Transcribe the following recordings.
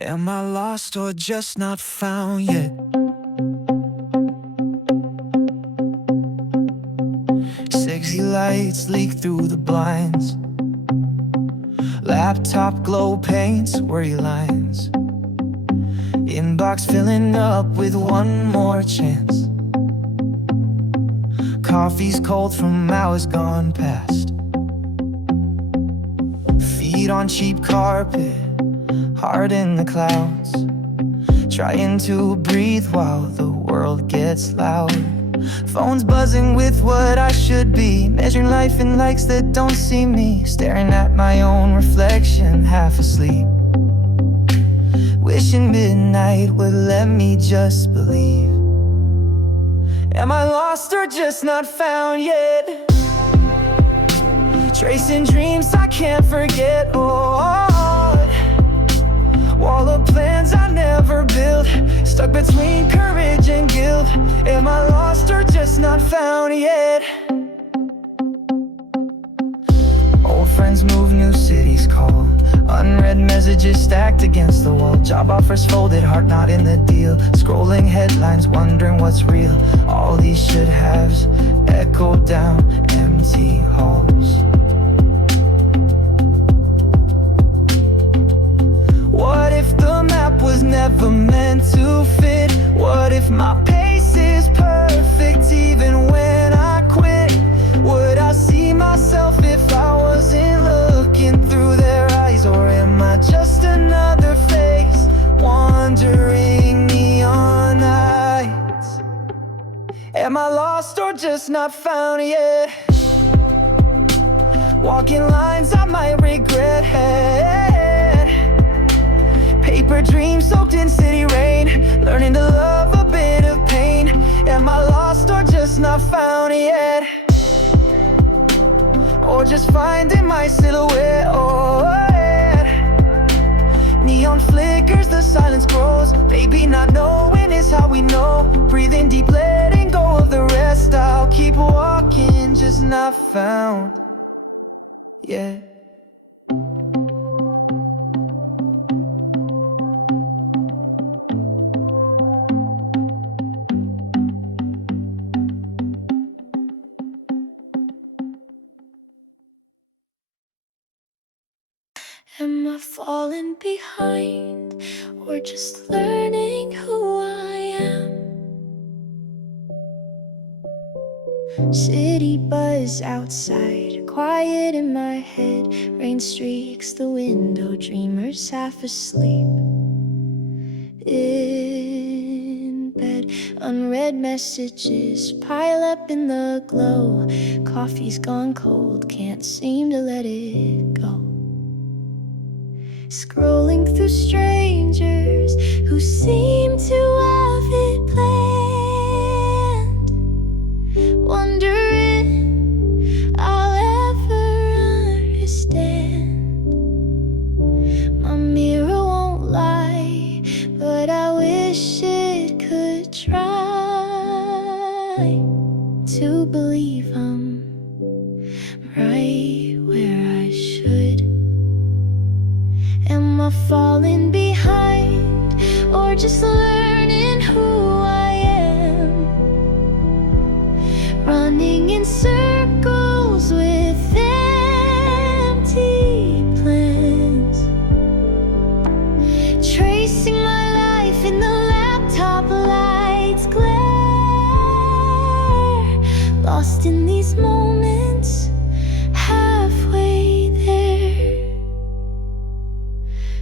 Am I lost or just not found yet? Sexy lights leak through the blinds. Laptop glow paints worry lines. Inbox filling up with one more chance. Coffee's cold from hours gone past. Feet on cheap carpet, heart in the clouds. Trying to breathe while the world gets loud. Phone's buzzing with what I should be, measuring life in likes that don't see me. Staring at my own reflection, half asleep. Wishing midnight would let me just believe. Am I lost or just not found yet? Tracing dreams I can't forget. Oh, wall of plans I never built, stuck between courage and guilt. Am I lost or just not found yet? Old friends move, new cities call. Unread messages stacked against the wall. Job offers folded, heart not in the deal. Scrolling headlines, wondering what's real. All these should-haves echo down empty halls. What if the map was never meant to fit? What if my pace is perfect even when I quit? Would I see myself if I wasn't looking through their eyes? Or am I just another face wandering neon nights? Am I lost or just not found yet? Walking lines I might regret. Paper dreams soaked in city rain, learning to love a bit of pain. Am I lost or just not found yet? Or just finding my silhouette? Oh, yeah. Neon flickers, the silence grows. Baby, not knowing is how we know. Breathing deep, letting go of the rest. I'll keep walking, just not found yet. Am I falling behind or just learning who I am? City buzz outside, quiet in my head. Rain streaks the window, dreamers half asleep. In bed, unread messages pile up in the glow. Coffee's gone cold, can't seem to let it go. Scrolling through strangers who seem to have it planned, wondering I'll ever understand. My mirror won't lie, but I wish it could try to believe I'm right where I should. Am I falling behind or just learning who I am? Running in circles with empty plans, tracing my life in the laptop lights glare. Lost in these moments, halfway there.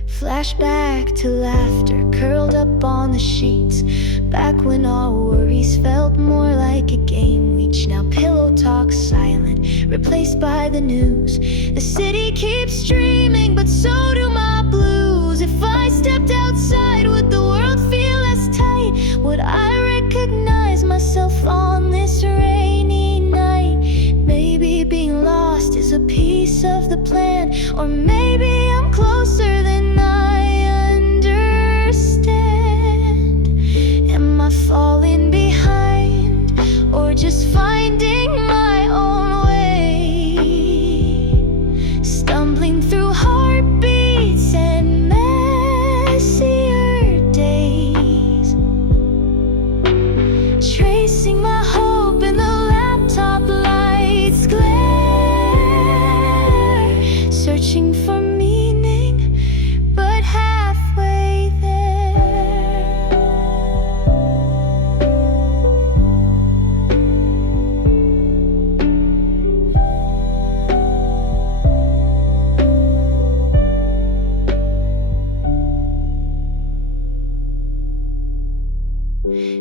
Flashback to laughter curled up on the sheets. Back when our worries felt more like a game. Each now pillow talk silent, replaced by the news. The city keeps dreaming, but so do my blues. If I stepped outside, would the world feel less tight? Would I recognize myself on this rainy night? Maybe being lost is a piece of the plan, or maybe I'm closer than I understand. Am I falling behind or just finding my own way? Stumbling through heartbeats and messy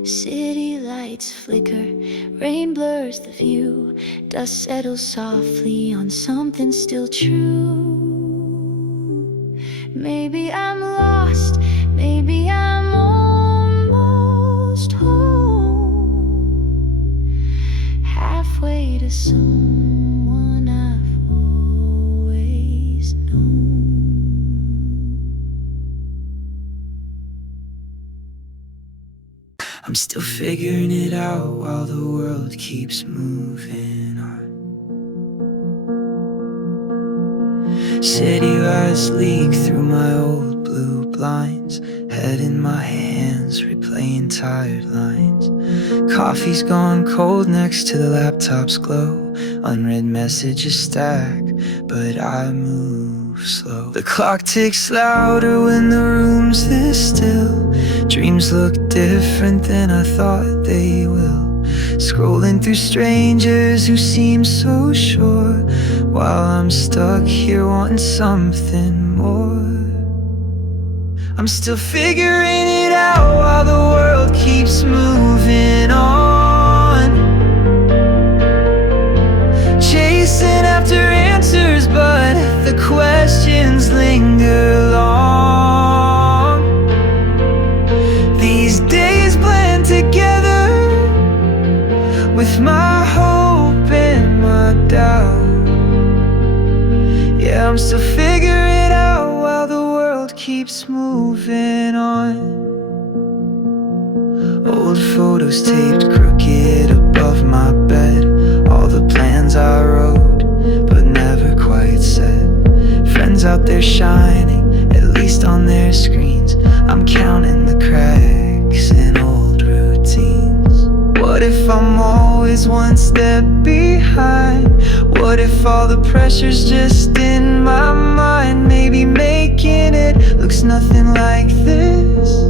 City lights flicker, rain blurs the view. Dust settles softly on something still true. Maybe I'm lost, maybe I'm almost home, halfway to someone I've always known. I'm still figuring it out while the world keeps moving on. City lights leak through my old blue blinds, head in my hands, replaying tired lines. Coffee's gone cold next to the laptop's glow. Unread messages stack, but I move slow. The clock ticks louder when the room's this still. Dreams look different than I thought they will. Scrolling through strangers who seem so sure, while I'm stuck here wanting something more. I'm still figuring it out while the world keeps moving on. Chasing after answers, but the questions linger long. These days blend together with my hope and my doubt. Yeah, I'm still figuring it out while the world keeps moving on. Old photos taped crooked above my bed. All the plans I wrote, but never quite said. Friends out there shining, at least on their screens. I'm counting the cracks in old routines. What if I'm always one step behind? What if all the pressure's just in my mind? Maybe making it looks nothing like this,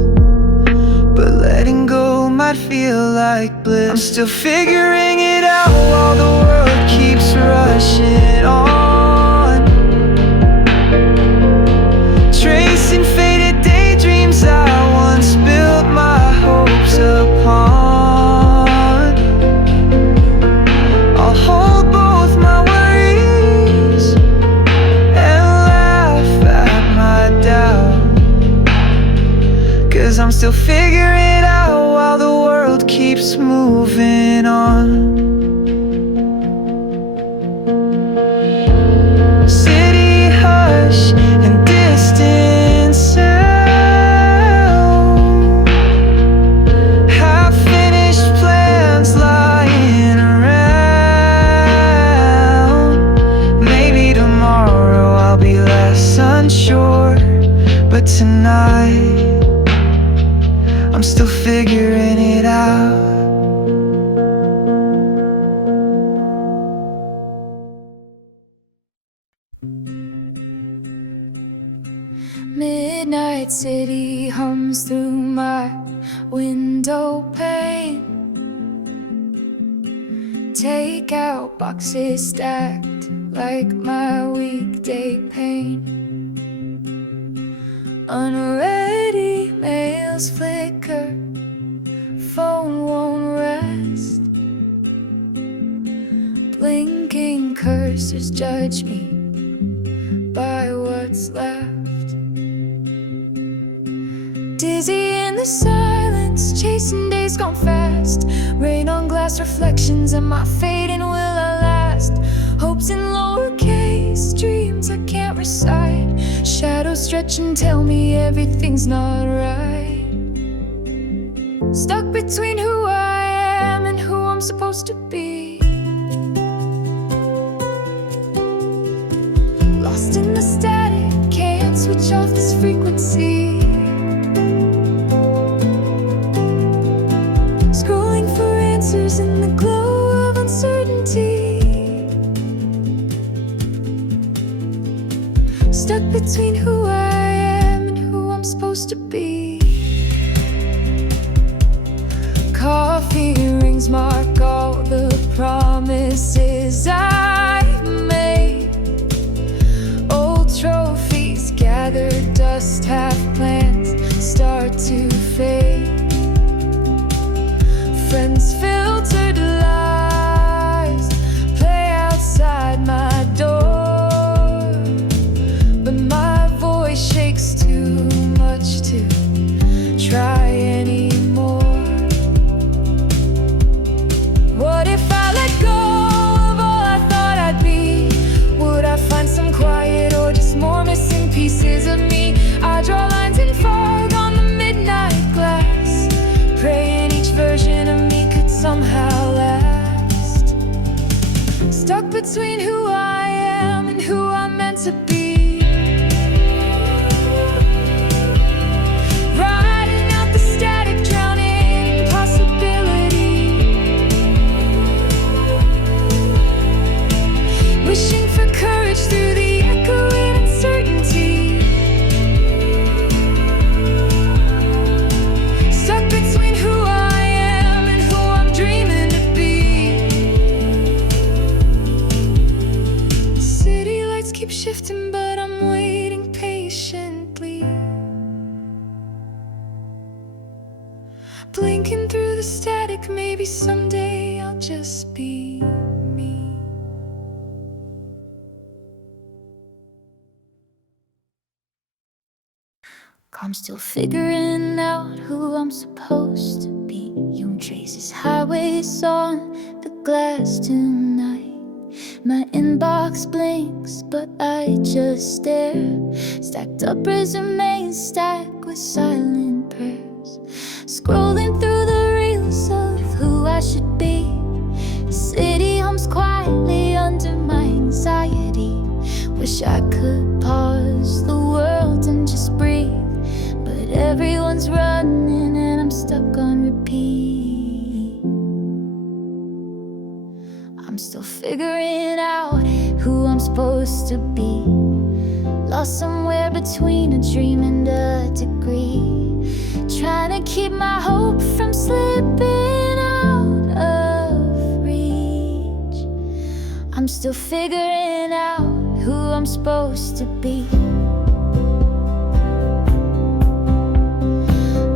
but letting go might feel like bliss. I'm still figuring it out while the world keeps rushing on. Tracing faded daydreams I once built my hopes upon. I'll hold both my worries and laugh at my doubt, 'cause I'm still figuring it out while the world keeps moving on. City hush and distant sound, half-finished plans lying around. Maybe tomorrow I'll be less unsure, but tonight I'm still figuring it out. Midnight city hums through my window pane. Takeout boxes stacked like my weekday pain. Unready mails flicker, phone won't rest. Blinking cursors judge me by what's left. Dizzy in the silence, chasing days gone fast. Rain on glass reflections, am I fading, will I last? Hopes in lowercase, dreams I can't recite. Shadows stretch and tell me everything's not right. Stuck between who I am and who I'm supposed to be. Lost in the static, can't switch off this frequency. Scrolling for answers in the glow of uncertainty. Stuck between who I am and who I'm supposed to be. Coffee rings mark all the promises I've made. Old trophies gather dust, half plans start to fade. too much to try anymore. What if I let go of all I thought I'd be? Would I find some quiet or just more missing pieces of me? I draw lines in fog on the midnight glass, praying each version of me could somehow last. Stuck between who I am and who I'm meant to be. Riding out the static, drowning in possibility. Wishing for courage through the echoing uncertainty. Stuck between who I am and who I'm dreaming to be. City lights keep shifting, but I'm waiting patiently. Blinking through the static, maybe someday I'll just be me. I'm still figuring out who I'm supposed to be. Young traces, highways on the glass tonight. My inbox blinks, but I just stare. Stacked up resumes, stacked with silent prayers. Scrolling through the reels of who I should be. City hums quietly under my anxiety. Wish I could pause the world and just breathe, but everyone's running and I'm stuck on repeat. I'm still figuring out who I'm supposed to be. Lost somewhere between a dream and a degree. Trying to keep my hope from slipping out of reach. I'm still figuring out who I'm supposed to be.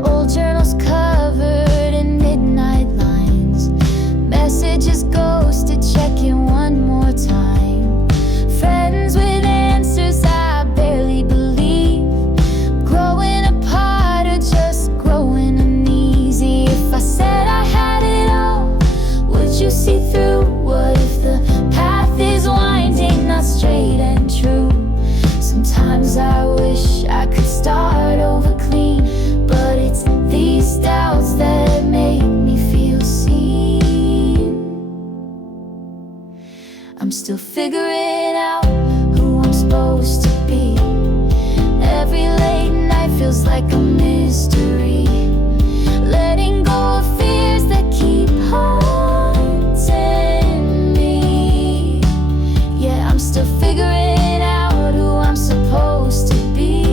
Old journals covered in midnight lines. Messages ghosted, checking one more time. Friends with answers I barely believe. Growing apart or just growing uneasy. If I said I had it all, would you see through? What if the path is winding, not straight and true? Sometimes I wish I could start over clean, but it's these doubts that make me feel seen. I'm still figuring out who I'm supposed to be. Every late night feels like a mystery. Letting go of fears that keep haunting me. Yeah, I'm still figuring out who I'm supposed to be.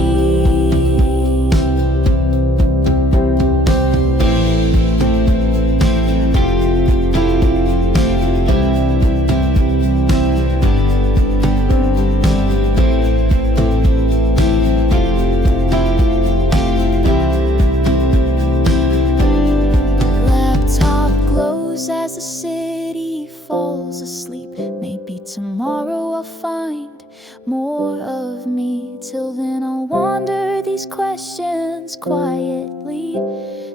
Laptop glows as the city falls asleep. Maybe tomorrow I'll find more of me. Till then I'll wander these questions quietly.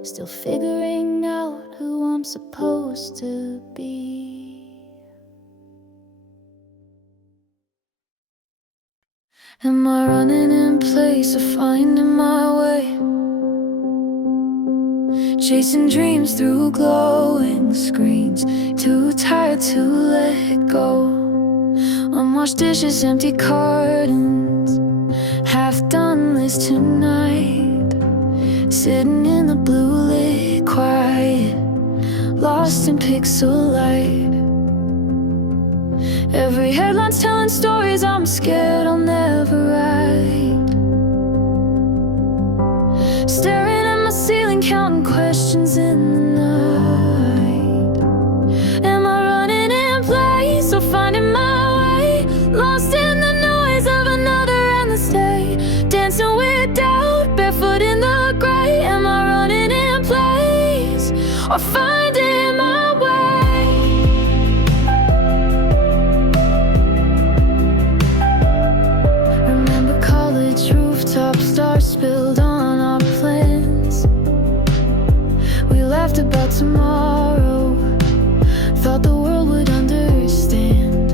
Still figuring out who I'm supposed to be. Am I running in place or finding my way? Chasing dreams through glowing screens. Too tired to let go. Unwashed dishes, empty cartons. Half-done list tonight. Sitting in the blue lit quiet. Lost in pixel light. Every headline's telling stories I'm scared I'll never write. Staring at my ceiling, counting questions in the night. Am I running in place or finding my way? Lost in the noise of another endless day. Dancing with doubt, barefoot in the gray. Am I running in place or finding my way? Remember college rooftop stars build on our plans. We laughed about tomorrow, thought the world would understand.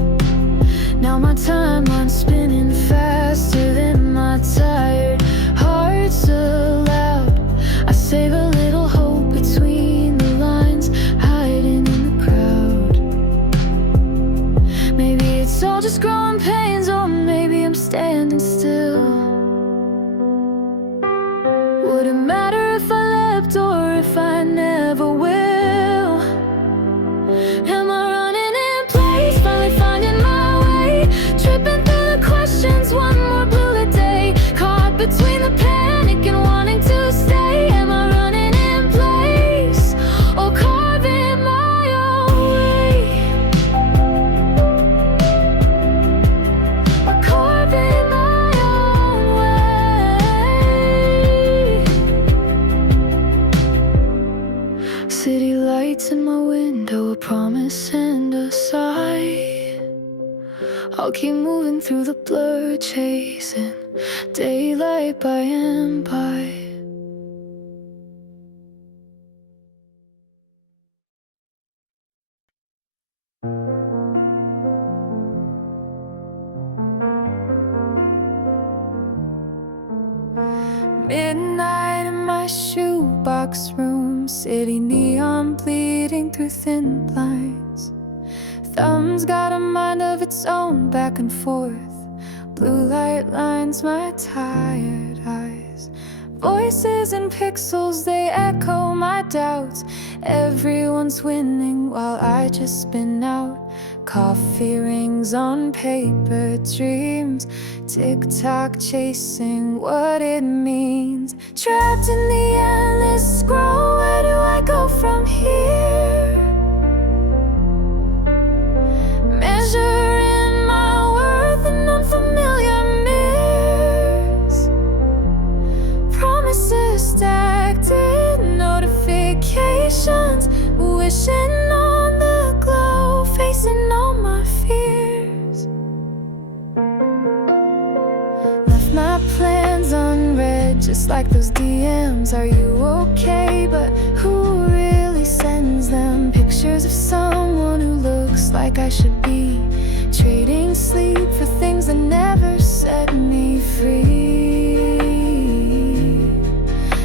Now my timeline's spinning faster than my tired heart's allowed. I save a little hope between the lines, hiding in the crowd. Maybe it's all just growing pains, or maybe I'm standing still. Would it matter if I leapt or if I never will? Am I running in place, finally finding my way? Tripping through the questions, one more blue day. Caught between the panic and wanting to stay. Am I running in place or carving my own way? Or carving my own way? City lights in my window, a promise and a sigh. I'll keep moving through the blur, chasing daylight by and by. Midnight in my shoebox room, city neon bleeding through thin lines. Thumb's got a mind of its own, back and forth. Blue light lines my tired eyes. Voices in pixels, they echo my doubts. Everyone's winning while I just spin out. Coffee rings on paper, dreams tick-tock chasing what it means. Trapped in the endless scroll, where do I go from here? Measuring my worth in unfamiliar mirrors. Promises stacked in notifications, wishing on the glow, facing all my fears. Left my plans unread, just like those DMs. Are you okay? But who really sends them? Pictures of someone who looks like I should be, trading sleep for things that never set me free.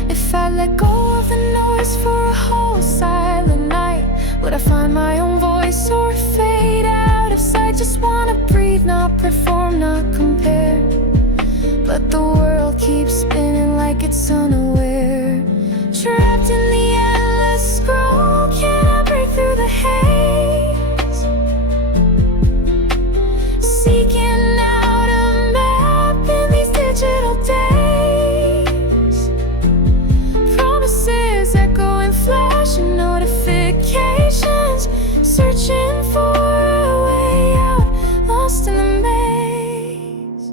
If I let go of the noise for a whole silent night, would I find my own voice or fade out of sight? Just wanna breathe, not perform, not compare. But the world keeps spinning like it's unaware. Trapped in the endless scroll, can I break through the haze? Seeking out a map in these digital days. Promises echoing, flashing notifications, searching for a way out, lost in the maze.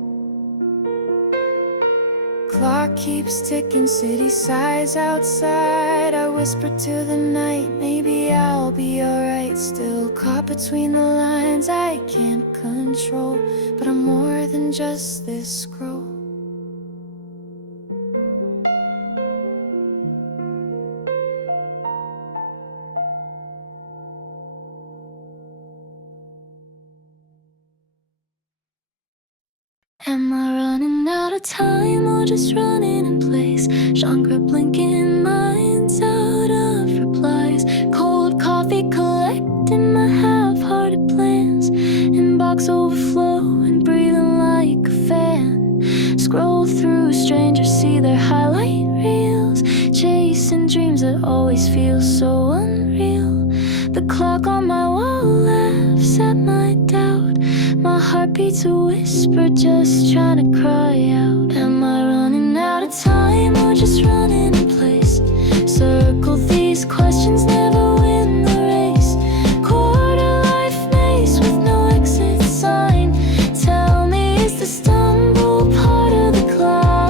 Clock keeps ticking, city sighs outside. I whisper to the night, maybe I'll be alright. Still caught between the lines I can't control, but I'm more than just this scroll. Am I running out of time or just running in place? Genre blinking, minds out of replies. Cold coffee collecting my half-hearted plans. Inbox overflowing, breathing like a fan. Scroll through strangers, see their highlight reels. Chasing dreams that always feel so unreal. The clock on my wall laughs at my doubt. My heart beats a whisper, just trying to cry out. Am I running out of time or just running in place? Circle these questions, never win the race. Quarter life maze with no exit sign. Tell me, is the stumble part of the climb?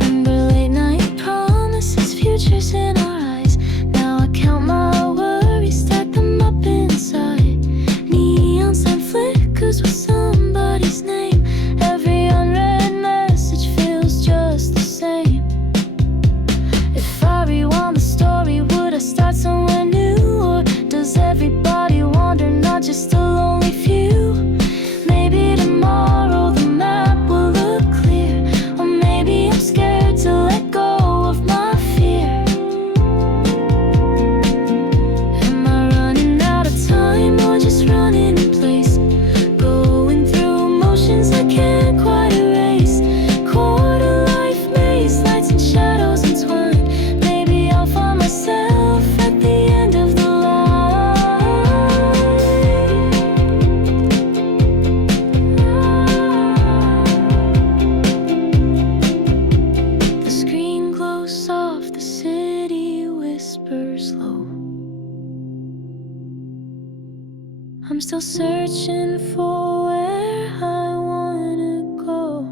Remember late night promises, futures in our eyes. Now I count my worries, stack them up inside. confused with somebody's name. Every unread message feels just the same. If I rewound the story, would I start somewhere new? Or does everybody wander, not just a lonely few? Maybe tomorrow the map will look clear. Or maybe I'm scared to let go of my fear. Am I running out of time or just running in place? Going through motions I can't quite erase. Quarter life maze, lights and shadows entwined. Maybe I'll find myself at the end of the line. The screen glows soft, the city whispers low. I'm still searching for where I wanna go.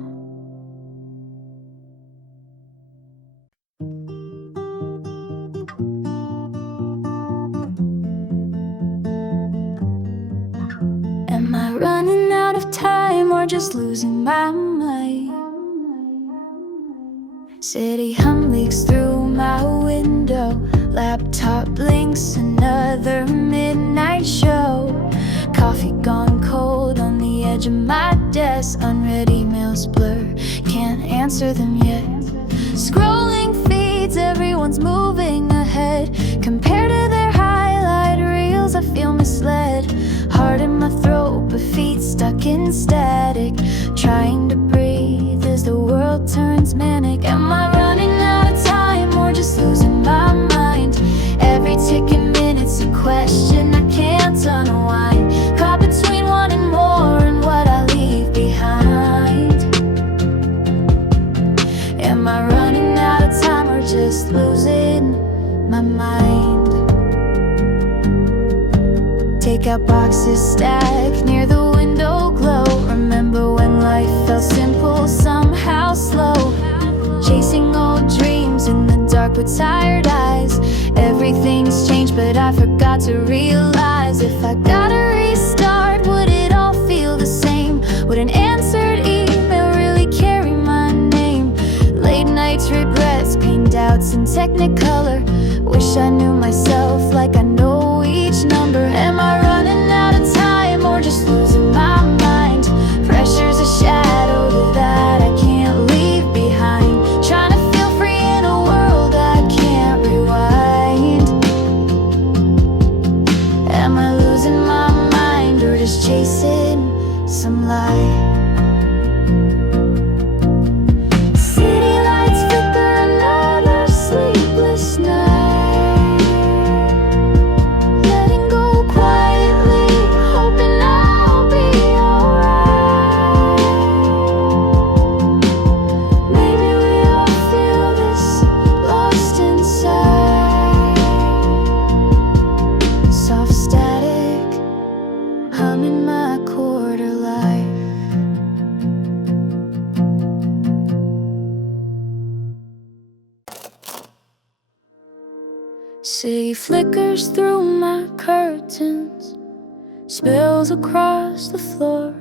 Am I running out of time or just losing my mind? City hum leaks through my window. Laptop blinks, another midnight show. Coffee gone cold on the edge of my desk. Unread emails blur, can't answer them yet. Scrolling feeds, everyone's moving ahead. Compared to their highlight reels, I feel misled. Heart in my throat, but feet stuck in static. Trying to breathe as the world turns manic. Am I running out of time or just losing my mind? Every ticking minute's a question I can't unwind. Caught between wanting more and what I leave behind. Am I running out of time or just losing my mind? Take out boxes stacked near the window glow. Remember when life felt simple, somehow slow. Chasing old dreams in the dark with tired eyes. Everything's changed but I forgot to realize. If I gotta restart, would it all feel the same? Would an answered email really carry my name? Late nights, regrets, pain, doubts in technicolor. Wish I knew myself like I know each number. Am I running out of time or just losing my mind? Pressure's a shadow that I can't leave behind. Trying to feel free in a world I can't rewind. Am I losing my mind or just chasing some lie? City lights flicker, another sleepless night. Letting go quietly, hoping I'll be alright. Maybe we all feel this, lost inside. Soft static, humming my quarter life. City flickers through my curtains, spills across the floor.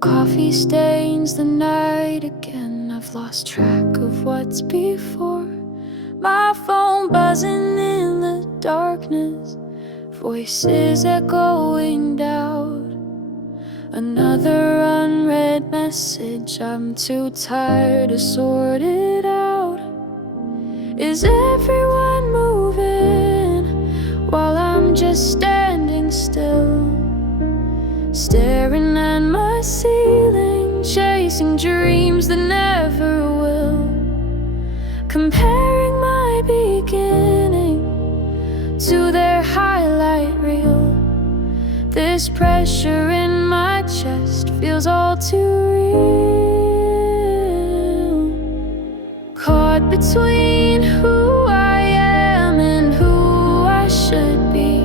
Coffee stains the night again. I've lost track of what's before. My phone buzzing in the darkness, voices echoing doubt. Another unread message, I'm too tired to sort it out. Is everyone moving while I'm just standing still? Staring at my ceiling, chasing dreams that never will. Comparing my beginning to their highlight reel. This pressure in my chest feels all too real. Caught between who I am and who I should be.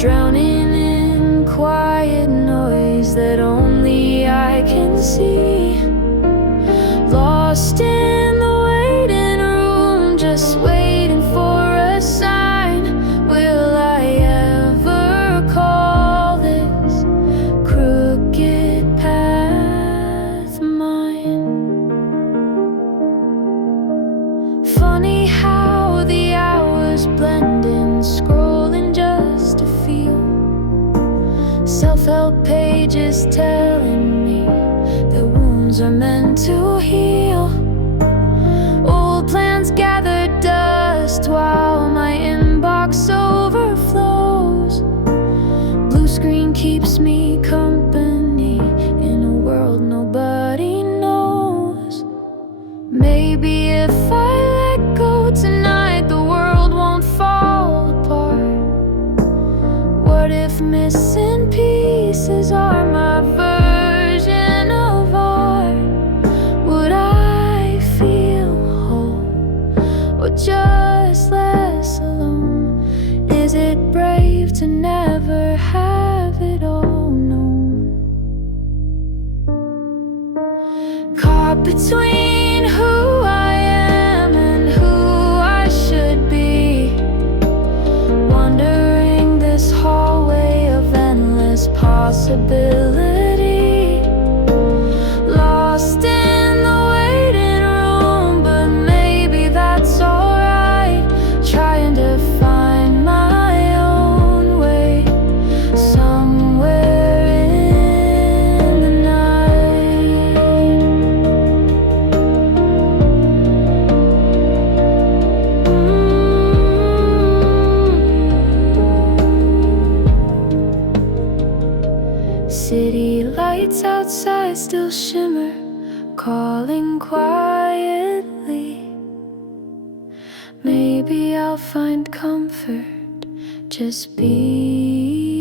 Drowning in quiet noise that only I can see. Lost in the waiting room, just waiting for a sign. Will I ever call this heartfelt pages telling me that wounds are meant to heal. Old plans gather dust while my inbox overflows. Blue screen keeps me company in a world nobody knows. Maybe if I let go tonight, the world won't fall apart. What if missing pieces are my version of art? Would I feel whole, or just less alone? Is it brave to never have it all known? Caught between who I am and who I should be, wandering this hallway of endless possibility. Lost in the waiting room, but maybe that's alright. Trying to find my own way somewhere in the night. City lights outside still shimmer, calling quietly. Maybe I'll find comfort just being